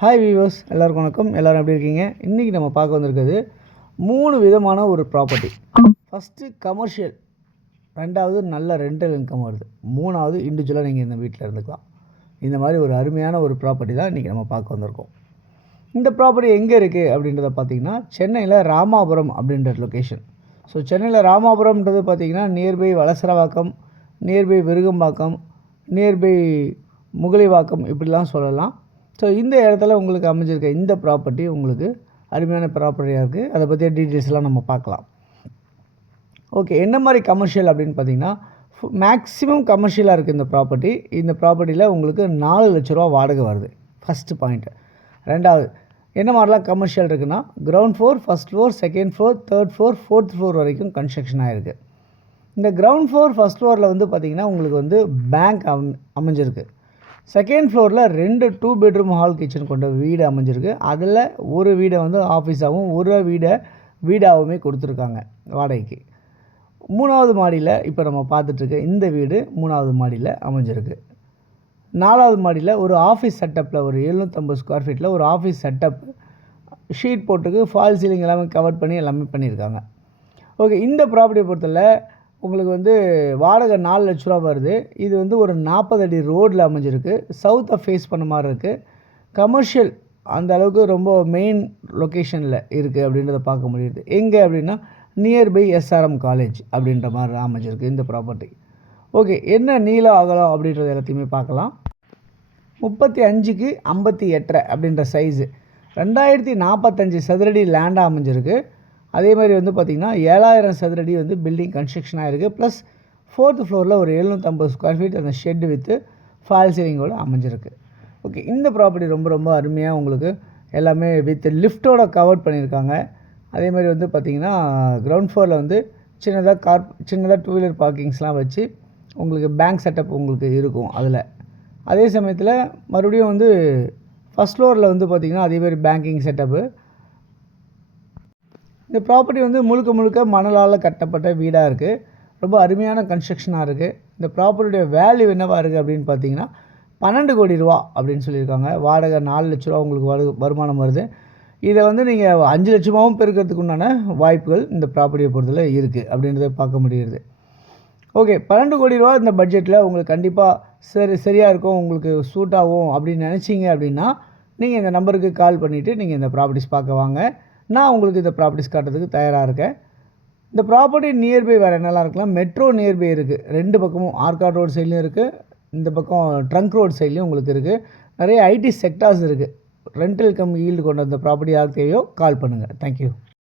Hi viewers, எல்லாருக்கும் வணக்கம். எல்லோரும் எப்படி இருக்கீங்க? இன்றைக்கி நம்ம பார்க்க வந்திருக்கிறது 3 விதமான ஒரு ப்ராப்பர்ட்டி. ஃபஸ்ட்டு கமர்ஷியல், ரெண்டாவது நல்ல ரெண்டல் இன்கம் வருது, மூணாவது இண்டிவிஜுவலாக நீங்கள் இந்த வீட்டில் இருந்துக்கலாம். இந்த மாதிரி ஒரு அருமையான ஒரு ப்ராப்பர்ட்டி தான் இன்றைக்கி நம்ம பார்க்க வந்திருக்கோம். இந்த ப்ராப்பர்ட்டி எங்கே இருக்குது அப்படின்றத பார்த்திங்கன்னா, சென்னையில் ராமாபுரம் அப்படின்ற லொக்கேஷன். ஸோ சென்னையில் ராமாபுரம்ன்றது பார்த்திங்கன்னா nearby Valasaravakkam, nearby Virugambakkam, nearby Mugalivakkam இப்படிலாம் சொல்லலாம். ஸோ இந்த இடத்துல உங்களுக்கு அமைஞ்சிருக்க இந்த ப்ராப்பர்ட்டி உங்களுக்கு அருமையான ப்ராப்பர்ட்டியாக இருக்குது. அதை பற்றிய டீட்டெயில்ஸ்லாம் நம்ம பார்க்கலாம். ஓகே, என்ன மாதிரி கமர்ஷியல் அப்படின்னு பார்த்தீங்கன்னா, மேக்ஸிமம் கமர்ஷியலாக இருக்குது இந்த ப்ராப்பர்ட்டி. இந்த ப்ராப்பர்ட்டியில் உங்களுக்கு 4 லட்ச ரூபா வாடகை வருது. First point. ரெண்டாவது, என்ன மாதிரிலாம் கமர்ஷியல் இருக்குன்னா, ground floor, first floor, second floor, third floor, fourth floor வரைக்கும் கன்ஸ்ட்ரக்ஷன் ஆகிருக்கு. இந்த கிரவுண்ட் ஃப்ளோர், ஃபஸ்ட் ஃப்ளோரில் வந்து பார்த்திங்கன்னா உங்களுக்கு வந்து பேங்க் அமைஞ்சிருக்கு. செகண்ட் ஃப்ளோரில் 2 2 பெட்ரூம் ஹால் கிச்சன் கொண்ட வீடு அமைஞ்சிருக்கு. அதில் ஒரு வீடை வந்து ஆஃபீஸாகவும் ஒரு வீடை வீடாகவுமே கொடுத்துருக்காங்க வாடகைக்கு. 3வது மாடியில் இப்போ நம்ம பார்த்துட்ருக்க இந்த வீடு 3வது மாடியில் அமைஞ்சிருக்கு. 4வது மாடியில் ஒரு ஆஃபீஸ் செட்டப்பில் ஒரு 750 ஸ்கொயர் ஃபீட்டில் ஒரு ஆஃபீஸ் செட்டப் ஷீட் போட்டுக்கு ஃபால் சீலிங் எல்லாமே கவர் பண்ணி எல்லாமே பண்ணியிருக்காங்க. ஓகே, இந்த ப்ராப்பர்ட்டியை பொறுத்தவரை உங்களுக்கு வந்து வாடகை 4 லட்ச ரூபா வருது. இது வந்து ஒரு 40 அடி ரோடில் அமைஞ்சிருக்கு. சவுத்தை ஃபேஸ் பண்ண மாதிரி இருக்குது. கமர்ஷியல் அந்த அளவுக்கு ரொம்ப மெயின் லொக்கேஷனில் இருக்குது அப்படின்றத பார்க்க முடியுது. எங்கே அப்படின்னா நியர்பை எஸ்ஆர்எம் காலேஜ் அப்படின்ற மாதிரி அமைஞ்சிருக்கு இந்த ப்ராப்பர்ட்டி. ஓகே, என்ன நீளம் அகலம் அப்படின்றது எல்லாத்தையுமே பார்க்கலாம். 35க்கு 58 அப்படின்ற சைஸு, 2045 சதுரடி லேண்டாக அமைஞ்சிருக்கு. அதே மாதிரி வந்து பார்த்திங்கன்னா 7000 சதுரடி வந்து பில்டிங் கன்ஸ்ட்ரக்ஷன் ஆகிருக்கு. ப்ளஸ் 4th ஃப்ளோரில் ஒரு 750 ஸ்கொயர் ஃபீட் அந்த ஷெட்டு வித்து ஃபால் சீலிங்கோடு அமைஞ்சிருக்கு. ஓகே, இந்த ப்ராப்பர்ட்டி ரொம்ப ரொம்ப அருமையாக உங்களுக்கு எல்லாமே வித் லிஃப்ட்டோட கவர் பண்ணியிருக்காங்க. அதே மாதிரி வந்து பார்த்திங்கன்னா கிரவுண்ட் ஃப்ளோரில் வந்து சின்னதாக 2 வீலர் பார்க்கிங்ஸ்லாம் வச்சு உங்களுக்கு பேங்க் செட்டப் உங்களுக்கு இருக்கும் அதில். அதே சமயத்தில் மறுபடியும் வந்து ஃபஸ்ட் ஃப்ளோரில் வந்து பார்த்திங்கன்னா அதே மாதிரி பேங்கிங் செட்டப்பு. இந்த ப்ராப்பர்ட்டி வந்து முழுக்க மணலால் கட்டப்பட்ட வீடாக இருக்குது. ரொம்ப அருமையான கன்ஸ்ட்ரக்ஷனாக இருக்குது. இந்த ப்ராப்பர்ட்டியோட வேல்யூ என்னவாக இருக்குது அப்படின்னு பார்த்தீங்கன்னா 12 கோடி ரூபா அப்படின்னு சொல்லியிருக்காங்க. வாடகை 4 லட்ச ரூபா உங்களுக்கு வருமானம் வருது. இதை வந்து நீங்கள் 5 லட்சமாகவும் பெருக்கிறதுக்கு உண்டான வாய்ப்புகள் இந்த ப்ராப்பர்ட்டியை பொறுத்தவரை இருக்குது அப்படின்றத பார்க்க முடியுது. ஓகே, 12 கோடி ரூபா இந்த பட்ஜெட்டில் உங்களுக்கு கண்டிப்பாக சரியாக இருக்கும், உங்களுக்கு சூட் ஆகும் அப்படின்னு நினச்சிங்க அப்படின்னா நீங்கள் இந்த நம்பருக்கு கால் பண்ணிவிட்டு நீங்கள் இந்த ப்ராப்பர்ட்டிஸ் பார்க்க வாங்க. நான் உங்களுக்கு இந்த ப்ராப்பர்ட்டிஸ் காட்டுறதுக்கு தயாராக இருக்கேன். இந்த ப்ராப்பர்ட்டி நியர்பை வேறு என்னெல்லாம் இருக்கலாம், மெட்ரோ நியர்பை இருக்குது. 2 பக்கமும் ஆர்காட் ரோடு சைட்லையும் இருக்குது, இந்த பக்கம் ட்ரங்க் ரோடு சைட்லேயும் உங்களுக்கு இருக்குது. நிறைய ஐடி செக்டார்ஸ் இருக்குது. ரெண்டல் கம் ஈல்டு கொண்ட இந்த ப்ராப்பர்ட்டி யாருக்கு தேவையோ கால் பண்ணுங்கள். தேங்க்யூ.